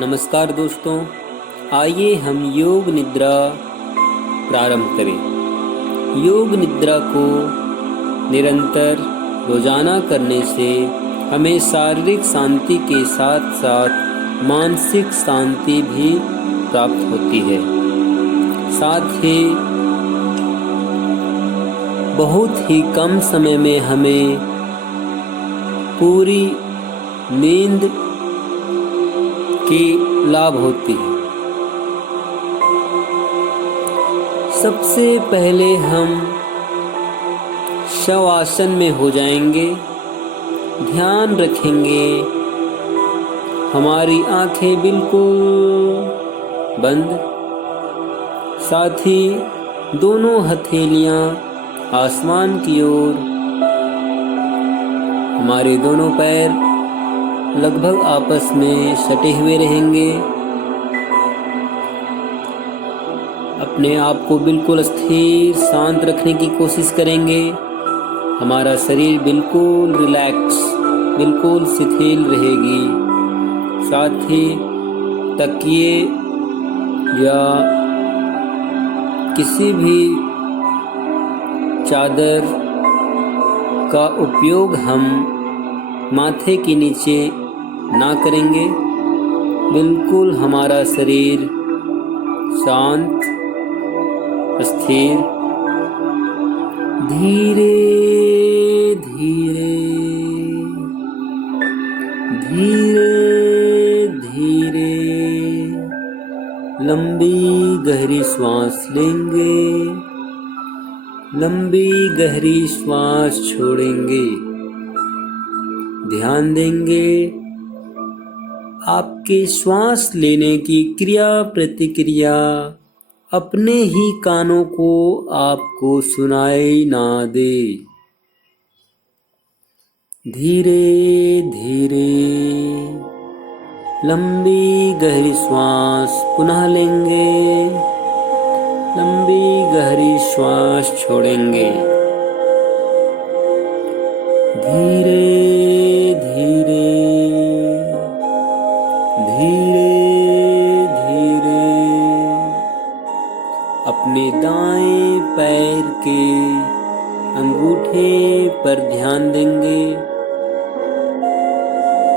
नमस्कार दोस्तों, आइए हम योग निद्रा प्रारंभ करें। योग निद्रा को निरंतर रोजाना करने से हमें शारीरिक शांति के साथ साथ मानसिक शांति भी प्राप्त होती है। साथ ही बहुत ही कम समय में हमें पूरी नींद की लाभ होती है। सबसे पहले हम शवासन में हो जाएंगे। ध्यान रखेंगे हमारी आंखें बिल्कुल बंद, साथ ही दोनों हथेलियां आसमान की ओर, हमारे दोनों पैर लगभग आपस में सटे हुए रहेंगे। अपने आप को बिल्कुल स्थिर शांत रखने की कोशिश करेंगे। हमारा शरीर बिल्कुल रिलैक्स, बिल्कुल शिथिल रहेगी। साथ ही तकिए या किसी भी चादर का उपयोग हम माथे के नीचे ना करेंगे। बिल्कुल हमारा शरीर शांत, स्थिर, धीरे धीरे धीरे धीरे लंबी गहरी श्वास लेंगे, लंबी गहरी श्वास छोड़ेंगे। ध्यान देंगे आपके श्वास लेने की क्रिया प्रतिक्रिया अपने ही कानों को आपको सुनाई ना दे। धीरे धीरे लंबी गहरी श्वास पुनः लेंगे, लंबी गहरी श्वास छोड़ेंगे। धीरे धीरे धीरे धीरे अपने दाएं पैर के अंगूठे पर ध्यान देंगे।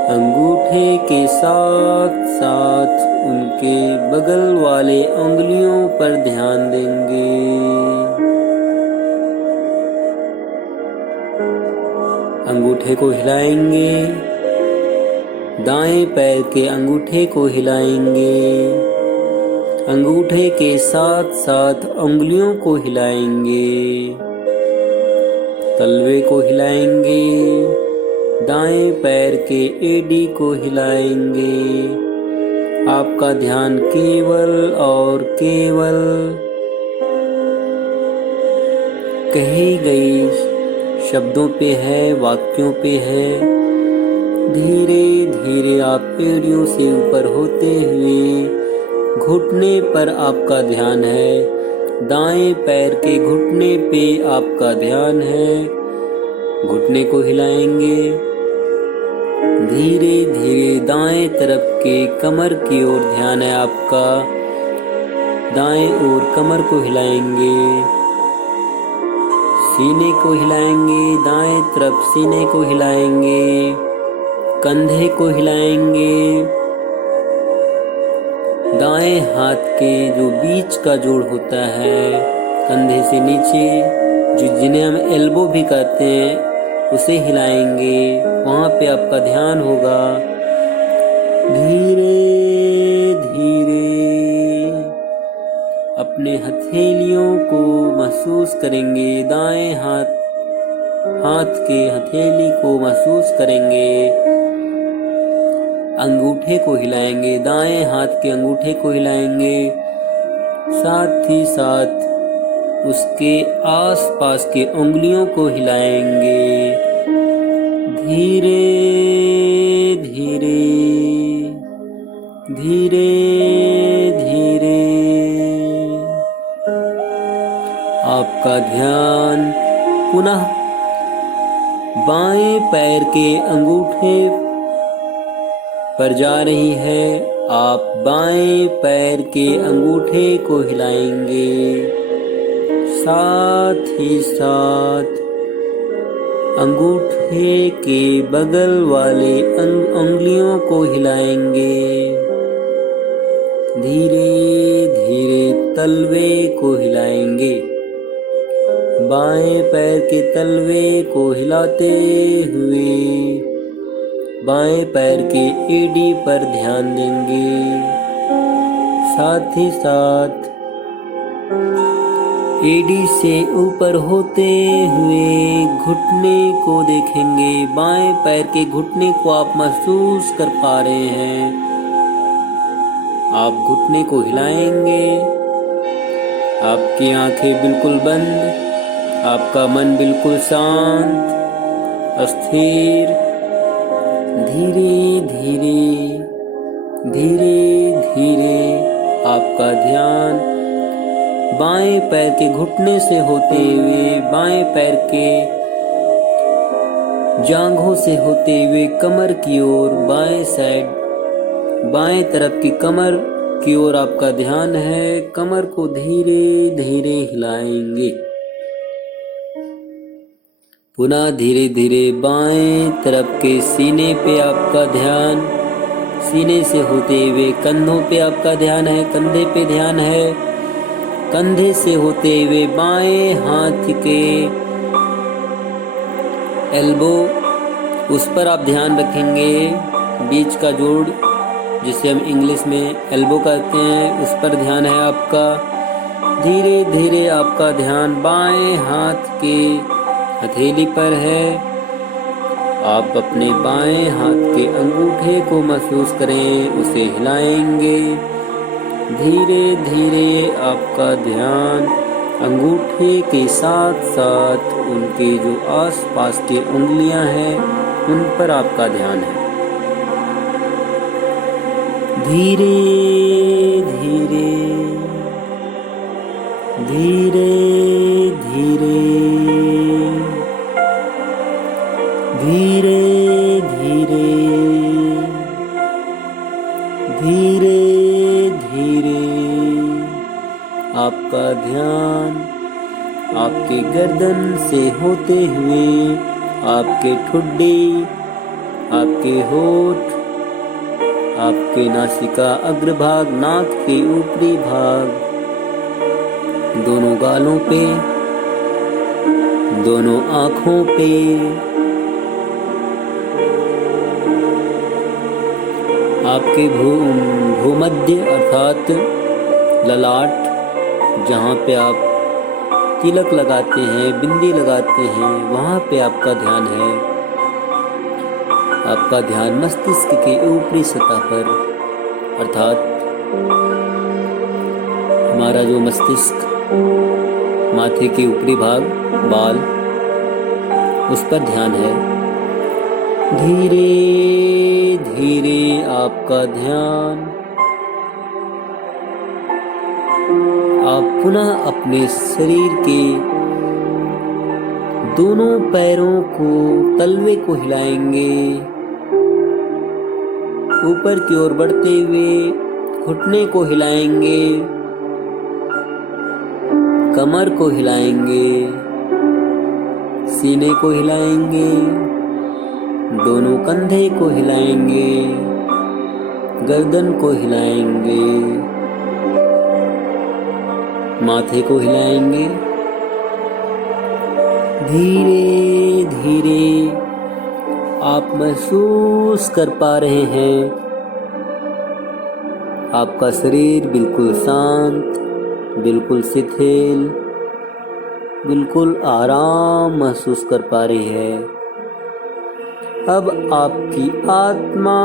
अंगूठे के साथ साथ उनके बगल वाले उंगलियों पर ध्यान देंगे। अंगूठे को हिलाएंगे, दाएं पैर के अंगूठे को हिलाएंगे। अंगूठे के साथ साथ उंगलियों को हिलाएंगे। तलवे को हिलाएंगे, दाएं पैर के एड़ी को हिलाएंगे। आपका ध्यान केवल और केवल कही गई शब्दों पे है, वाक्यों पे है। धीरे धीरे आप एड़ियों से ऊपर होते हुए घुटने पर आपका ध्यान है। दाएं पैर के घुटने पे आपका ध्यान है। घुटने को हिलाएंगे। धीरे धीरे दाएं तरफ के कमर की ओर ध्यान है आपका। दाएं ओर कमर को हिलाएंगे। सीने को हिलाएंगे, दाएं तरफ सीने को हिलाएंगे। कंधे को हिलाएंगे। दाएं हाथ के जो बीच का जोड़ होता है कंधे से नीचे, जिन्हें हम एल्बो भी कहते हैं, उसे हिलाएंगे। वहाँ पे आपका ध्यान होगा। धीरे धीरे अपने हथेलियों को महसूस करेंगे। दाएं हाथ के हथेली को महसूस करेंगे। अंगूठे को हिलाएंगे, दाएं हाथ के अंगूठे को हिलाएंगे। साथ ही साथ उसके आसपास के उंगलियों को हिलाएंगे। धीरे धीरे धीरे धीरे आपका ध्यान पुनः बाएं पैर के अंगूठे पर जा रही है। आप बाएं पैर के अंगूठे को हिलाएंगे, साथ ही साथ अंगूठे के बगल वाले उंगलियों को हिलाएंगे। धीरे धीरे तलवे को हिलाएंगे। बाएं पैर के तलवे को हिलाते हुए बाएं पैर के एड़ी पर ध्यान देंगे। साथ ही साथ एड़ी से ऊपर होते हुए घुटने को देखेंगे। बाएं पैर के घुटने को आप महसूस कर पा रहे हैं। आप घुटने को हिलाएंगे। आपकी आंखें बिल्कुल बंद, आपका मन बिल्कुल शांत, अस्थिर। धीरे धीरे धीरे धीरे आपका ध्यान बाएं पैर के घुटने से होते हुए बाएं पैर के जांघों से होते हुए कमर की ओर, बाएं साइड बाएं तरफ की कमर की ओर आपका ध्यान है। कमर को धीरे धीरे हिलाएंगे। पुनः धीरे धीरे बाएं तरफ के सीने पे आपका ध्यान, सीने से होते हुए कंधों पे आपका ध्यान है, कंधे पे ध्यान है। कंधे से होते हुए बाएं हाथ के एल्बो, उस पर आप ध्यान रखेंगे। बीच का जोड़ जिसे हम इंग्लिश में एल्बो कहते हैं, उस पर ध्यान है आपका। धीरे धीरे आपका ध्यान बाएं हाथ के हथेली पर है। आप अपने बाएं हाथ के अंगूठे को महसूस करें, उसे हिलाएंगे। धीरे धीरे आपका ध्यान अंगूठे के साथ साथ उनके जो आसपास की उंगलियां हैं उन पर आपका ध्यान है। धीरे धीरे धीरे धीरे धीरे धीरे धीरे धीरे आपका ध्यान आपके गर्दन से होते हुए आपके ठुड्डी, आपके होठ, आपके नासिका अग्रभाग, नाक के ऊपरी भाग, दोनों गालों पे, दोनों आँखों पे, आपके भूमध्य अर्थात ललाट, जहाँ पे आप तिलक लगाते हैं, बिंदी लगाते हैं, वहाँ पे आपका ध्यान है। आपका ध्यान मस्तिष्क के ऊपरी सतह पर अर्थात हमारा जो मस्तिष्क, माथे के ऊपरी भाग, बाल, उस पर ध्यान है। धीरे धीरे आपका ध्यान आप पुनः अपने शरीर के दोनों पैरों को, तलवे को हिलाएंगे। ऊपर की ओर बढ़ते हुए घुटने को हिलाएंगे, कमर को हिलाएंगे, सीने को हिलाएंगे, दोनों कंधे को हिलाएंगे, गर्दन को हिलाएंगे, माथे को हिलाएंगे। धीरे धीरे आप महसूस कर पा रहे हैं आपका शरीर बिल्कुल शांत, बिल्कुल शिथिल, बिल्कुल आराम महसूस कर पा रही है। अब आपकी आत्मा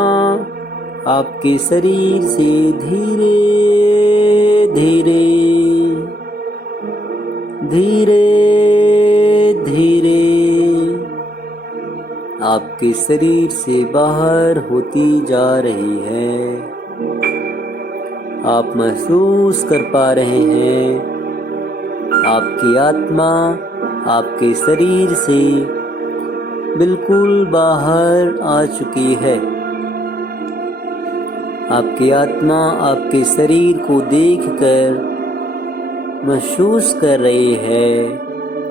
आपके शरीर से धीरे धीरे धीरे धीरे आपके शरीर से बाहर होती जा रही है। आप महसूस कर पा रहे हैं आपकी आत्मा आपके शरीर से बिल्कुल बाहर आ चुकी है। आपकी आत्मा आपके शरीर को देखकर महसूस कर रही है,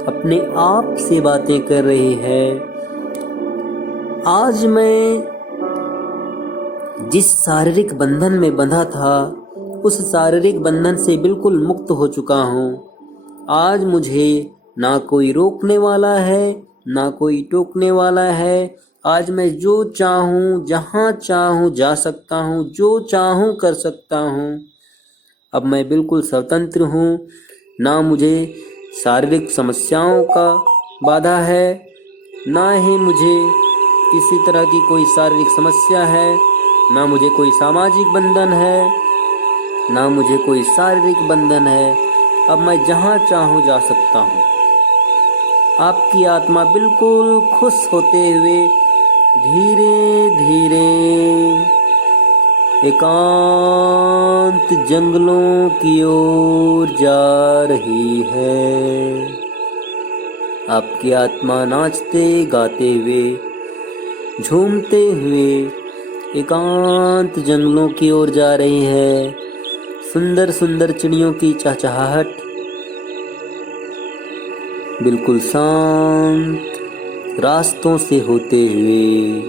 अपने आप से बातें कर रही है। आज मैं जिस शारीरिक बंधन में बंधा था, उस शारीरिक बंधन से बिल्कुल मुक्त हो चुका हूँ। आज मुझे ना कोई रोकने वाला है, ना कोई टोकने वाला है। आज मैं जो चाहूँ, जहाँ चाहूँ जा सकता हूँ, जो चाहूँ कर सकता हूँ। अब मैं बिल्कुल स्वतंत्र हूँ। ना मुझे शारीरिक समस्याओं का बाधा है, ना ही मुझे किसी तरह की कोई शारीरिक समस्या है, ना मुझे कोई सामाजिक बंधन है, ना मुझे कोई शारीरिक बंधन है। अब मैं जहाँ चाहूँ जा सकता हूँ। आपकी आत्मा बिल्कुल खुश होते हुए धीरे धीरे एकांत जंगलों की ओर जा रही है। आपकी आत्मा नाचते गाते हुए, झूमते हुए एकांत जंगलों की ओर जा रही है। सुंदर सुंदर चिड़ियों की चहचहाहट, बिल्कुल शांत रास्तों से होते हुए,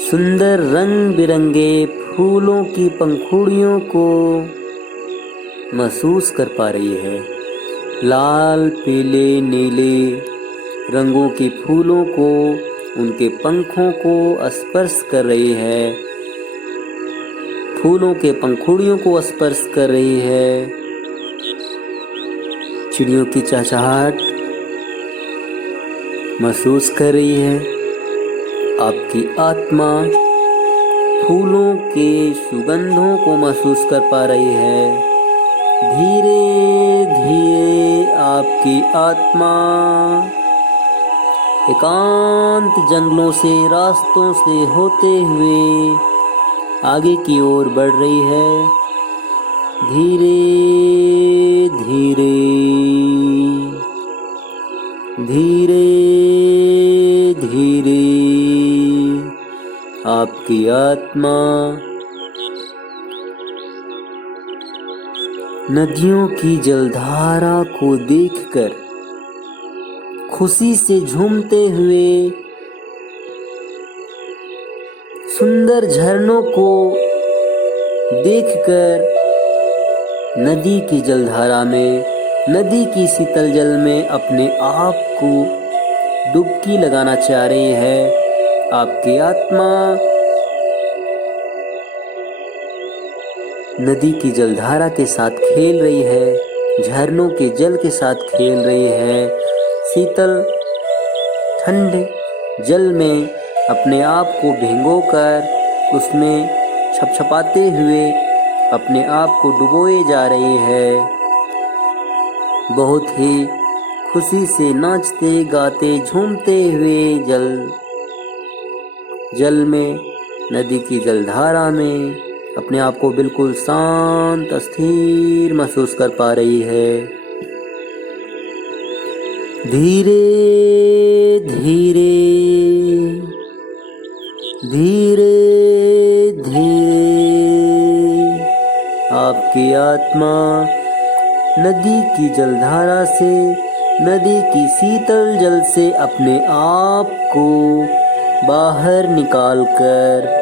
सुंदर रंग बिरंगे फूलों की पंखुड़ियों को महसूस कर पा रही है। लाल, पीले, नीले रंगों के फूलों को, उनके पंखों को स्पर्श कर रही है, फूलों के पंखुड़ियों को स्पर्श कर रही है। चिड़ियों की चहचहाहट महसूस कर रही है। आपकी आत्मा फूलों के सुगंधों को महसूस कर पा रही है। धीरे धीरे आपकी आत्मा एकांत जंगलों से, रास्तों से होते हुए आगे की ओर बढ़ रही है। धीरे धीरे धीरे धीरे आपकी आत्मा नदियों की जलधारा को देखकर खुशी से झूमते हुए, सुंदर झरनों को देखकर नदी की जलधारा में, नदी की शीतल जल में अपने आप को डुबकी लगाना चाह रही है। आपकी आत्मा नदी की जलधारा के साथ खेल रही है, झरनों के जल के साथ खेल रही है। शीतल ठंडे जल में अपने आप को भिगोकर उसमें छपछपाते हुए अपने आप को डुबोए जा रही है। बहुत ही खुशी से नाचते गाते झूमते हुए जल में, नदी की जलधारा में अपने आप को बिल्कुल शांत स्थिर महसूस कर पा रही है। धीरे धीरे धीरे धीरे आपकी आत्मा नदी की जलधारा से, नदी की शीतल जल से अपने आप को बाहर निकालकर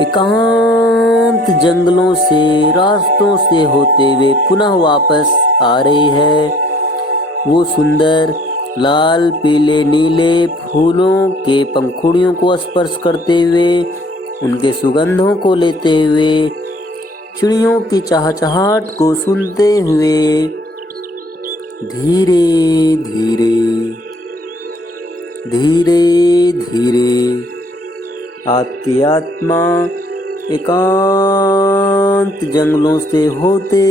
एकांत जंगलों से, रास्तों से होते हुए पुनः वापस आ रही है। वो सुंदर लाल, पीले, नीले फूलों के पंखुड़ियों को स्पर्श करते हुए, उनके सुगंधों को लेते हुए, चिड़ियों की चहचहाहट को सुनते हुए धीरे धीरे धीरे धीरे आपकी आत्मा एकांत जंगलों से होते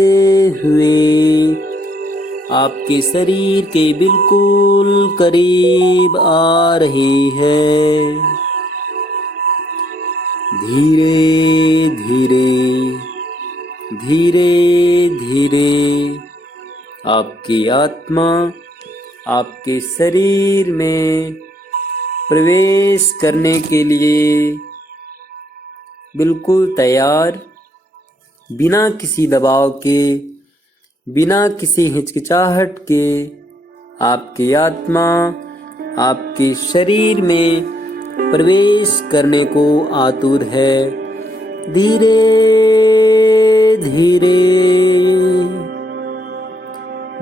हुए आपके शरीर के बिल्कुल करीब आ रही है। धीरे धीरे धीरे धीरे आपकी आत्मा आपके शरीर में प्रवेश करने के लिए बिल्कुल तैयार, बिना किसी दबाव के, बिना किसी हिचकिचाहट के आपकी आत्मा आपके शरीर में प्रवेश करने को आतुर है। धीरे धीरे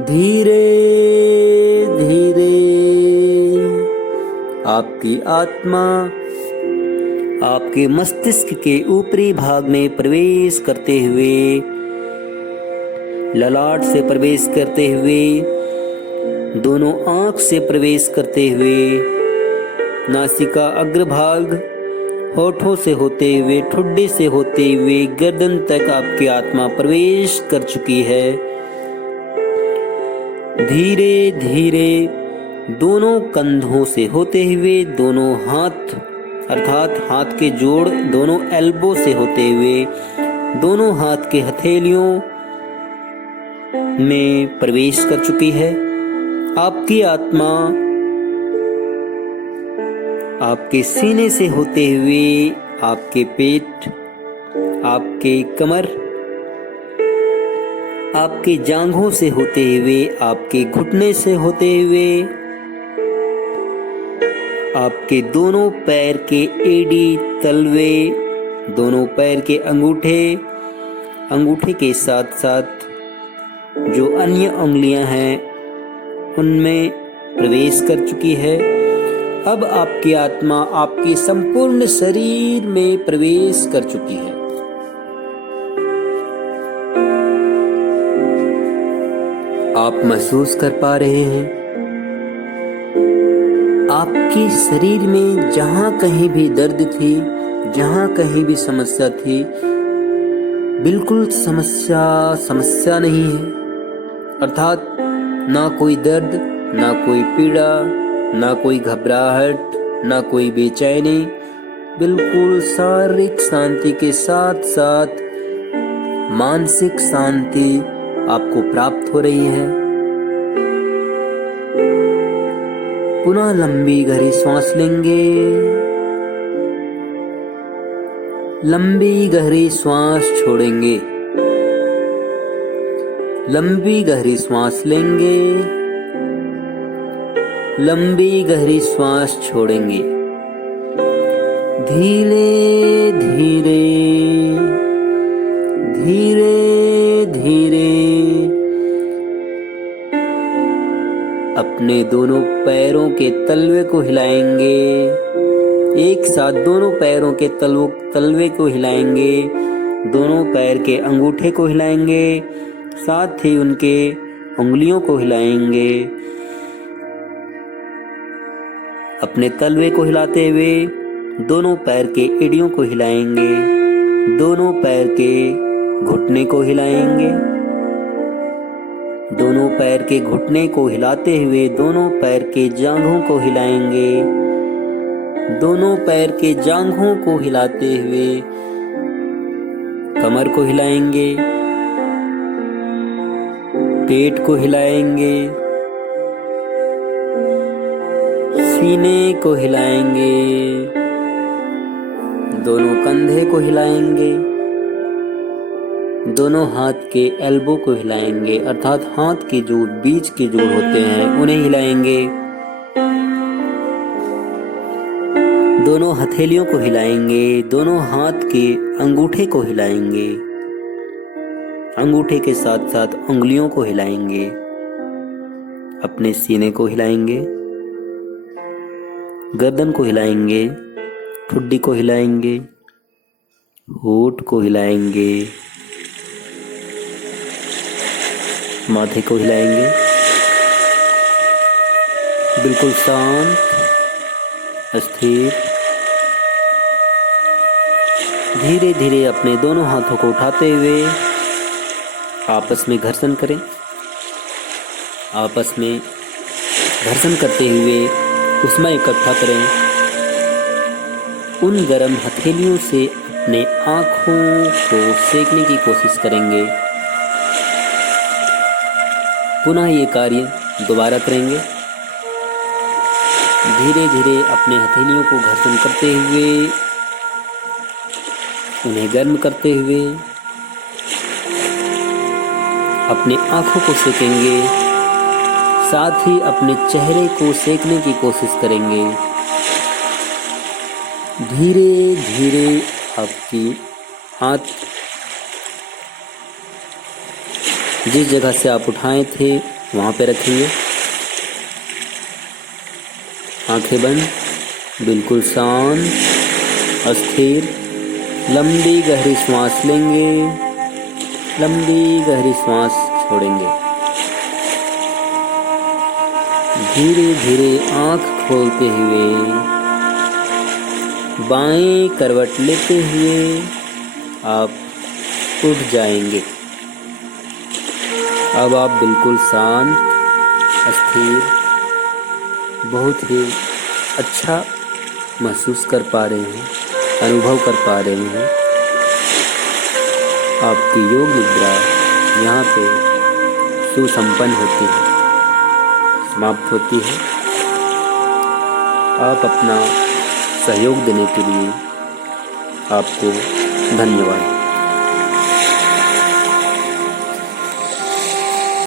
धीरे धीरे आपकी आत्मा आपके मस्तिष्क के ऊपरी भाग में प्रवेश करते हुए, ललाट से प्रवेश करते हुए, दोनों आंख से प्रवेश करते हुए, नासिका अग्रभाग, होठों से होते हुए, ठुड्डे से होते हुए गर्दन तक आपकी आत्मा प्रवेश कर चुकी है। धीरे धीरे दोनों कंधों से होते हुए, दोनों हाथ अर्थात हाथ के जोड़, दोनों एल्बो से होते हुए, दोनों हाथ के हथेलियों में प्रवेश कर चुकी है। आपकी आत्मा आपके सीने से होते हुए आपके पेट, आपके कमर, आपके जांघों से होते हुए, आपके घुटने से होते हुए, आपके दोनों पैर के एड़ी तलवे, दोनों पैर के अंगूठे, अंगूठे के साथ साथ जो अन्य उंगलियां हैं उनमें प्रवेश कर चुकी है। अब आपकी आत्मा आपके संपूर्ण शरीर में प्रवेश कर चुकी है। आप महसूस कर पा रहे हैं आपके शरीर में जहां कहीं भी दर्द थी, जहां कहीं भी समस्या थी, बिल्कुल समस्या नहीं है। अर्थात ना कोई दर्द, ना कोई पीड़ा, ना कोई घबराहट, ना कोई बेचैनी, बिल्कुल शारीरिक शांति के साथ साथ मानसिक शांति आपको प्राप्त हो रही है। पुनः लंबी गहरी सांस लेंगे, लंबी गहरी सांस छोड़ेंगे, लंबी गहरी सांस लेंगे, लंबी गहरी सांस छोड़ेंगे। धीरे धीरे धीरे धीरे अपने दोनों पैरों के तलवे को हिलाएंगे। एक साथ दोनों पैरों के तलवे को हिलाएंगे, दोनों पैर के अंगूठे को हिलाएंगे, साथ ही उनके उंगलियों को हिलाएंगे। अपने तलवे को हिलाते हुए दोनों पैर के एड़ियों को हिलाएंगे, दोनों पैर के घुटने को हिलाएंगे। दोनों पैर के घुटने को हिलाते हुए दोनों पैर के जांघों को हिलाएंगे, दोनों पैर के जांघों को हिलाते हुए कमर को हिलाएंगे, पेट को हिलाएंगे, सीने को हिलाएंगे, दोनों कंधे को हिलाएंगे, दोनों हाथ के एल्बो को हिलाएंगे अर्थात हाथ के जो बीच के जोड़ होते हैं उन्हें हिलाएंगे, दोनों हथेलियों को हिलाएंगे, दोनों हाथ के अंगूठे को हिलाएंगे, अंगूठे के साथ साथ उंगलियों को हिलाएंगे, अपने सीने को हिलाएंगे, गर्दन को हिलाएंगे, ठुड्डी को हिलाएंगे, होठ को हिलाएंगे, माथे को हिलाएंगे। बिल्कुल शांत, स्थिर। धीरे धीरे अपने दोनों हाथों को उठाते हुए आपस में घर्षण करें। आपस में घर्षण करते हुए ऊष्मा इकट्ठा करें। उन गर्म हथेलियों से अपने आँखों को सेकने की कोशिश करेंगे। पुनः ये कार्य दोबारा करेंगे। धीरे धीरे अपने हथेलियों को घर्षण करते हुए उन्हें गर्म करते हुए अपने आँखों को सेकेंगे, साथ ही अपने चेहरे को सेकने की कोशिश करेंगे। धीरे धीरे आपकी हाथ जिस जगह से आप उठाए थे वहाँ पे रखेंगे। आंखें बंद, बिल्कुल शांत, अस्थिर। लंबी गहरी सांस लेंगे, लंबी गहरी सांस छोड़ेंगे। धीरे धीरे आंख खोलते हुए बाएं करवट लेते हुए आप उठ जाएंगे। अब आप बिल्कुल शांत, अस्थिर, बहुत ही अच्छा महसूस कर पा रहे हैं, अनुभव कर पा रहे हैं। आपकी योग निद्रा यहाँ पे सुसंपन्न होती है, समाप्त होती है। आप अपना सहयोग देने के लिए आपको धन्यवाद।